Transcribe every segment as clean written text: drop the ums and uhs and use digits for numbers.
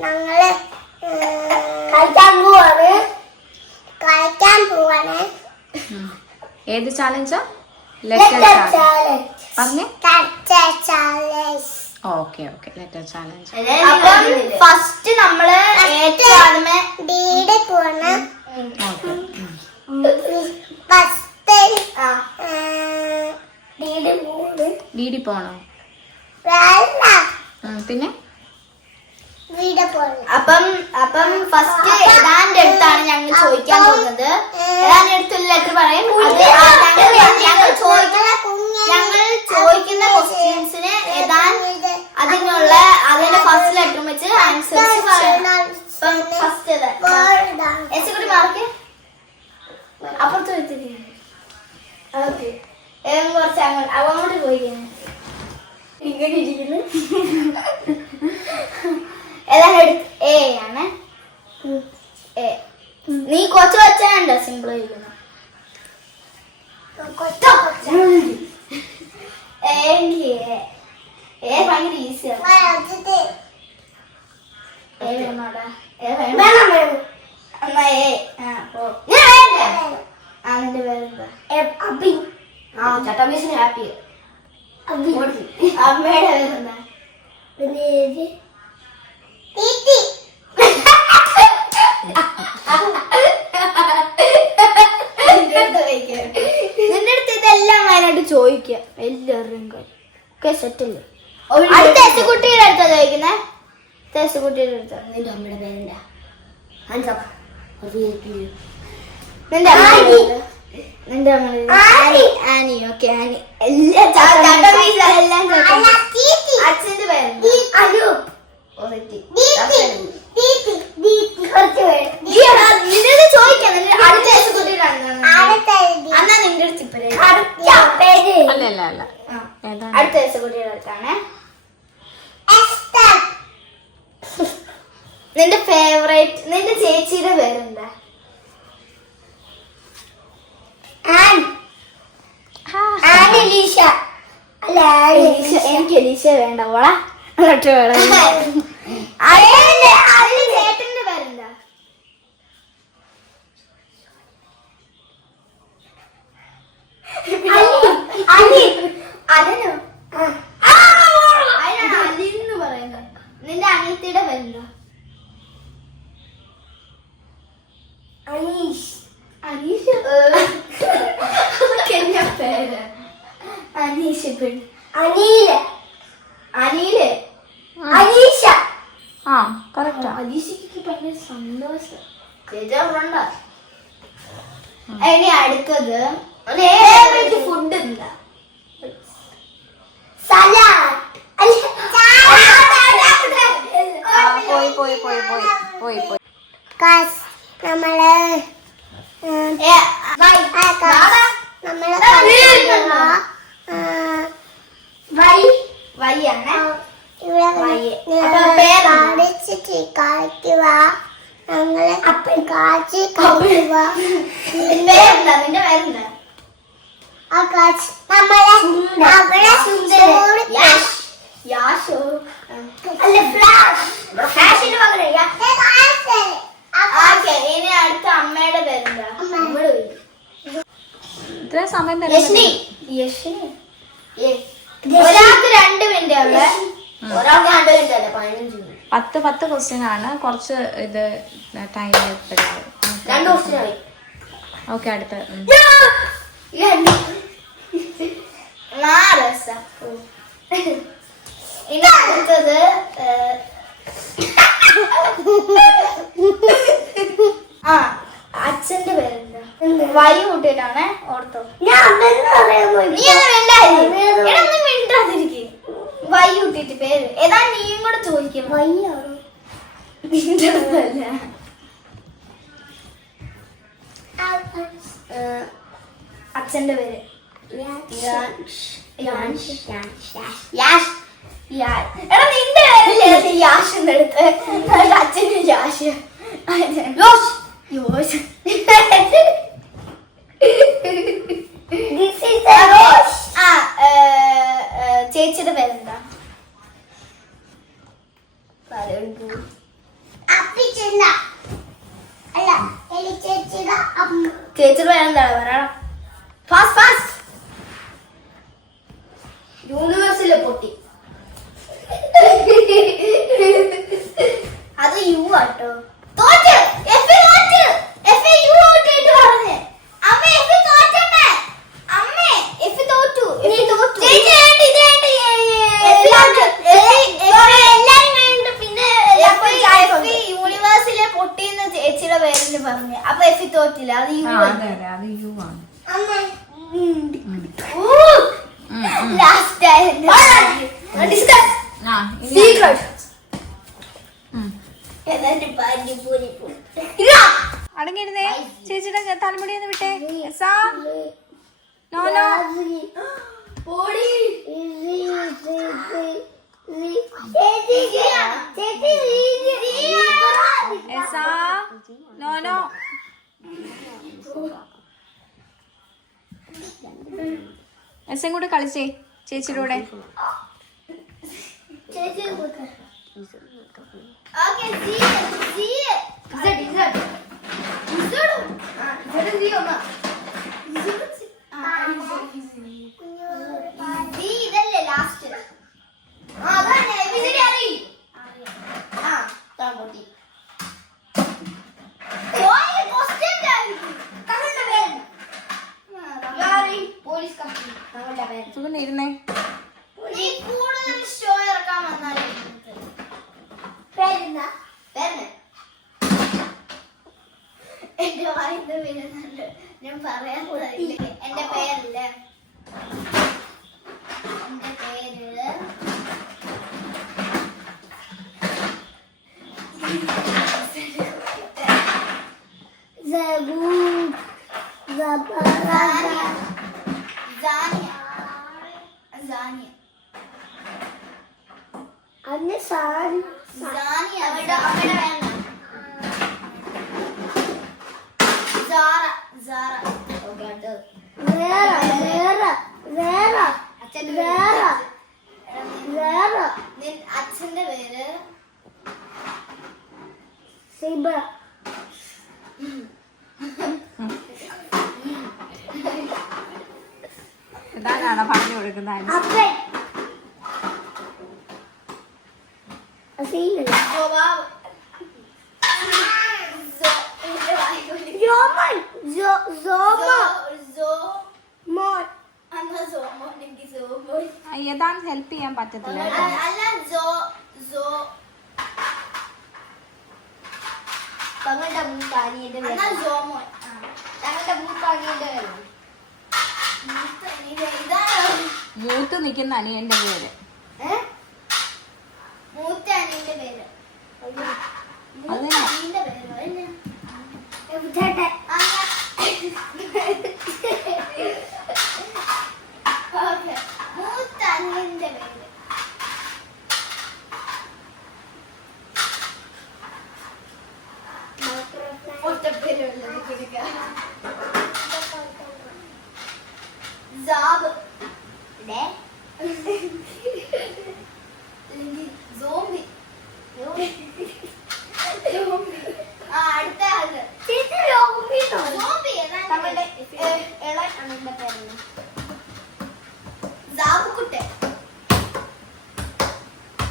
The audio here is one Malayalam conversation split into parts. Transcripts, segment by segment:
ഞങ്ങള് കളിക്കാൻ പോവാണ്. ഏത് ചാലഞ്ചാ? ലെറ്റർ ചാലഞ്ച് പറഞ്ഞേ. Okay okay, letter challenge. അപ്പം ഫസ്റ്റ് നമ്മള് പോവാണ്. ഡി പോണോ? പിന്നെ അപ്പം ഫസ്റ്റ് ഏതാണ്ട് അടുത്താണ് ഞങ്ങൾ ചോദിക്കാൻ പോകുന്നത്. ഏതാണ്ട് അടുത്തുള്ള ലെറ്റർ പറയും. ഞങ്ങൾ ചോദിക്കുന്ന ക്വസ്റ്റ്യൻസിന് അതിന്റെ ഫസ്റ്റ് ലെറ്റർ വെച്ച് ആൻസേഴ്സ് പറയണം. ഫസ്റ്റ് കൂടി മാർക്ക് അപ്പുറത്ത് വെച്ചിരിക്കുന്നു. ഓക്കെ, കുറച്ച് അങ്ങോട്ട് പോയിരിക്കുന്നു. ഇങ്ങനെ ഇരിക്കുന്നു. ഏതാണ്? എ ആണ്. നീ കൊച്ചു വച്ചാണ്ടോ സിമ്പിൾ ആയിരിക്കുന്നു. ഭയങ്കര ഈസിയാണ്. നിന്റെ പേരെന്താ? ചട്ടമ്പീസിന് ഹാപ്പി. അമ്മയുടെ പേരെന്താ? നിന്റെ അടുത്ത് ഇതെല്ലാം അതിനായിട്ട് ചോദിക്കുക. എല്ലാവരുടെയും കാര്യം സെറ്റല്ലേ? അടുത്ത കുട്ടിയുടെ അടുത്താ ചോദിക്കുന്നേ. കുട്ടിയുടെ അടുത്ത നിന്റെ അമ്മയുടെ പേരെന്താ? നിന്റെ അമ്മ ആനി. Okay, Annie. അച്ഛന്റെ പേരെന്താ? ചോദിക്കാം. അടുത്ത കുട്ടിയുടെ അടുത്താണ്. നിന്റെ ഫേവറേറ്റ്, നിന്റെ ചേച്ചിയുടെ പേരെന്താ? എനിക്ക് എലീഷ വേണ്ട. പോളാ ചേട്ടന്റെ പേരെന്താ? അലിന്ന് പറയുന്നത്. നിന്റെ അനിയത്തിയുടെ പേരെന്താ? അനീഷ്. പേര് അനീഷ്. അനീല്. അനീഷ. അനീഷയ്ക്ക് ഭയങ്കര സന്തോഷം. ഇനി അടുത്തത് ഫുഡ് എന്താ? സലാഡ്. നമ്മള് വയ്യാണ്. കളിക്കുക. ഞങ്ങള് അപ്പം കാച്ചി കളിക്കുക. നിന്റെ പേരെന്താ? ഇനി അടുത്ത അമ്മയുടെ പേരെന്താ? ഇത്ര സമയം ഒരാൾക്ക് 2 മിനിറ്റ് ഉള്ള, ഒരാൾക്ക് 2 മിനിറ്റ് അല്ല, 15 മിനിറ്റ്. 10 ക്വസ്റ്റ്യൻ ആണ്. കുറച്ച് ഇത് ടൈം 2 ക്വസ്റ്റ്യൻ ആയി. ഓക്കെ, അടുത്ത ഇനി അടുത്തത് അച്ഛന്റെ പേരെന്താ? വൈ കൂട്ടിയിട്ടാണ്. ഓർത്തോ? മിണ്ടാതിരിക്കും. വൈ കൂട്ടിട്ട് പേര് ഏതാ? നീയും കൂടെ ചോദിക്കും. വയ്യാണോ? അച്ഛന്റെ പേര് എടാ, നിന്റെ പേര് യാഷ് എടുത്ത്. അച്ഛന് യാഷ്. ചേച്ചിയുടെ പേരെന്താ? ചേച്ചിയുടെ പേരെന്താണ് പറയണം? Fast fast. യൂണിവേഴ്സിലെ പൊട്ടി. അത് യു ആട്ടോ. തോറ്റ്. എഫ് തോറ്റ്. എഫ് യു ഔട്ടായിട്ട് പറഞ്ഞേ. അമ്മ എഫ് തോറ്റമ്മേ. അമ്മേ എഫ് തോറ്റു. എഫ് തോറ്റു. ചേച്ചി വേണ്ട ഇത് വേണ്ട. എല്ലാരും വേണ്ട. പിന്നെ എഫ് യൂണിവേഴ്സിലെ പൊട്ടിന്ന് ചേച്ചിയുടെ പേരിന് പറഞ്ഞു. അപ്പൊ എഫ് തോറ്റില്ല. അത് യു. അത് യു ആണ്. അമ്മ ലാസ്റ്റ് ഡിസ്കസ് സീക്രട്ട്. അടങ്ങിയിരുന്നേ. ചേച്ചിയുടെ തലമുടി ഒന്ന് വിട്ടേ. No no. No no. എസ്സും കൂടെ കളിച്ചേ ചേച്ചിയുടെ കൂടെ. ഇതല്ലേ ലാസ്റ്റ്. സുഖം ഇരുന്നേ. കൂടുതൽ ഷോ ഇറക്കാൻ വന്നാലും എന്റെ വായിന്ന് വരുന്നുണ്ട്. ഞാൻ പറയാൻ എന്റെ പേരില്ലേ, എന്റെ പേര് അച്ഛന്റെ പേര് ഇതാണോ പറഞ്ഞു കൊടുക്കുന്നത്? ഏതാണ്ട് ഹെൽപ്പ് ചെയ്യാൻ പറ്റത്തില്ല. തങ്ങളുടെ മൂത്താനിയുടെ മൂത്ത് നിൽക്കുന്ന അനിയന്റെ പേര്. മൂത്ത അനിയന്റെ പേര് അടുത്ത ആള്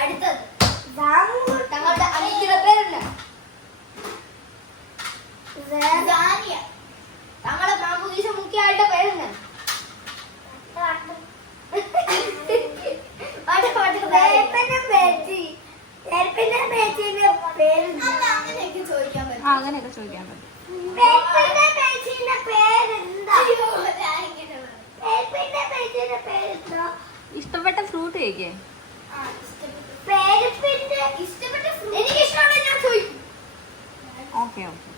അടുത്തത് തങ്ങളുടെ അനിയത്തിയുടെ പേരല്ല തങ്ങളുടെ മാമൂദീസ മുഖ്യ ആളുടെ പേരെന്താ? അങ്ങനെയൊക്കെ ചോദിക്കാൻ പറ്റും. ഇഷ്ടപ്പെട്ട ഫ്രൂട്ട് കഴിക്കേ? Okay okay.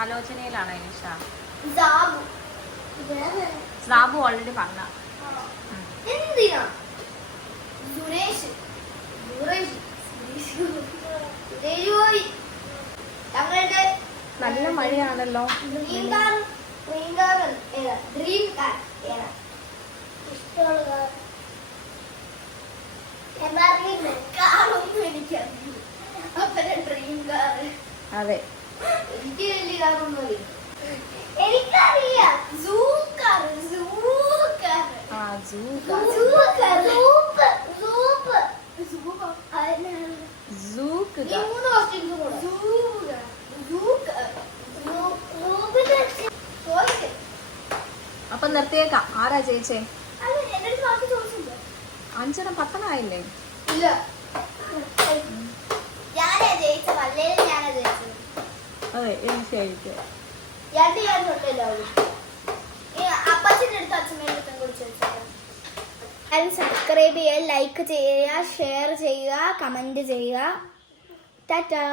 ആലോചനയിലാണോ നിഷ? സാബു ഓൾറെഡി പറഞ്ഞ. ഞങ്ങളുടെ നല്ല മഴയാണല്ലോ. ഡ്രീം കാർ ഏതാ? ഡ്രീം കാർ ഏതാ? ഇഷ്ടമുള്ള കാറൊന്നും എനിക്കറിയില്ല. അപ്പനെ ഡ്രീം കാർ. അതെ, എനിക്ക് വലിയ കാറൊന്നും അറിയില്ല. എനിക്കറിയാം സൂ കാർ. ആ സൂ അപ്പൊ നിർത്തിയേക്കാം. ആരാ ജയിച്ചേ? 5 10 ഇല്ല, ഞാനാ ജയിച്ചത്. അല്ലേലും ഞാനാ ജയിച്ചത്. അതെ, എനിക്കായിരിക്കും. ഞാൻ തൊട്ടില്ല. അപ്പച്ചൻ്റെ അടുത്ത് അച്ഛമ്മയുടെ അടുത്തും കുറിച്ച് വെച്ചത്. സബ്സ്ക്രൈബ് ചെയ്യുക, ലൈക്ക് ചെയ്യുക, ഷെയർ ചെയ്യുക, കമന്റ് ചെയ്യുക. ടാറ്റാ.